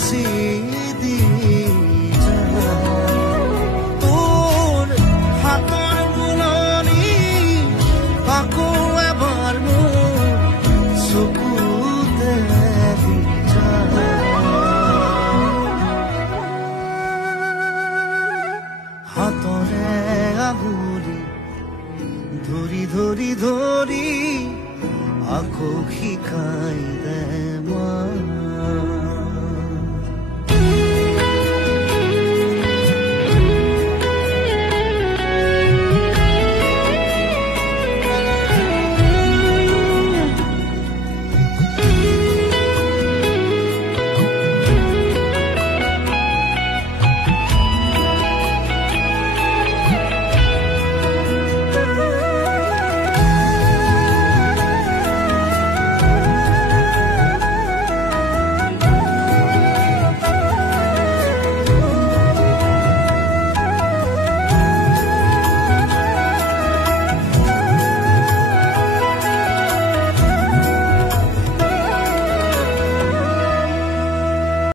মচি দি তোৰ হাতৰ বুলনি আকৌ এবাৰ মোৰ চকুতে হাতৰে আঙুলি ধৰি ধৰি ধৰি আকৌ শিকাই দে